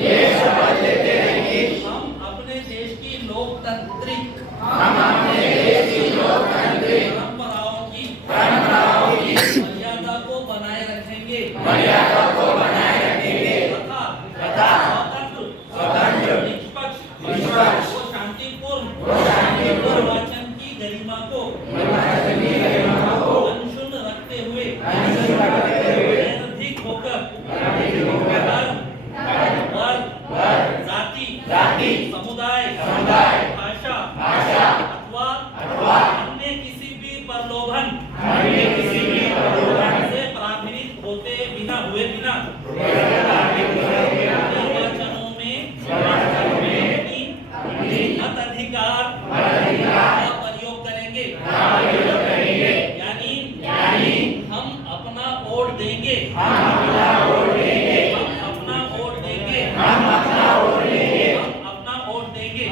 ये शपथ लेते हैं कि हम अपने देश की लोकतांत्रिक परंपराओं की मर्यादा को बनाए रखेंगे तथा स्वतंत्र निष्पक्ष और शांतिपूर्ण निर्वाचन की गरिमा को अनशुन रखते हुए निर्भीक होकर धर्म, वर्ग, जाति, समुदाय, भाषा अथवा अन्य किसी भी प्रलोभन से प्रभावित होते बिना निर्वाचनों में अपनी मताधिकार का प्रयोग करेंगे। यानी हम अपना वोट देंगे। हम अपना वोट देंगे।